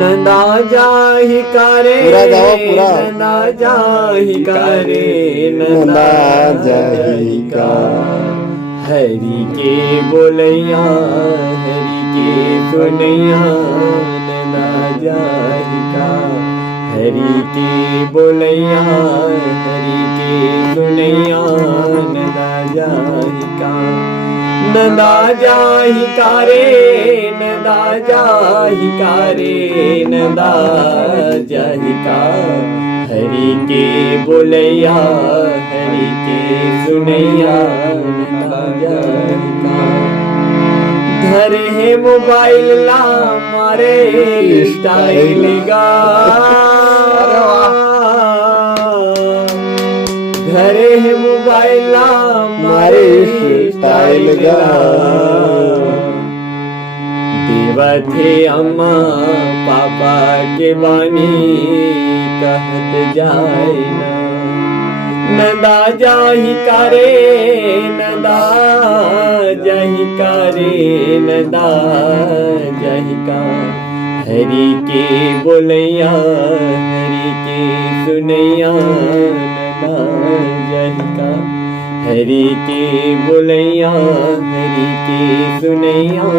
नंदा जाहि करे पूरा गाओ पूरा। नंदा जाहि करे नंदा जाहि का हरि के बोलैया हरि के सुनैया नंदा जाहि का हरि के बोलैया हरि के सुनैया नंदा जाहि का नंदा जाहि कारे नंदा जाहि कारे नंदा जाहि का हरि के बोलैया हरि के सुनैया नंदा जाहि का धर है मोबाइल ला मारे स्टाइल गा घरे है मोबाइल ला मारे स्टाइल गा देवा थे अम्मा पापा के बानी कहत जाए ना नंदा जाहि करे नंदा जाहि करे नंदा जाहि का हरि के बोलैया हरि के सुनैया नंदा जाहि का हरि के बोलैया हरि के सुनैया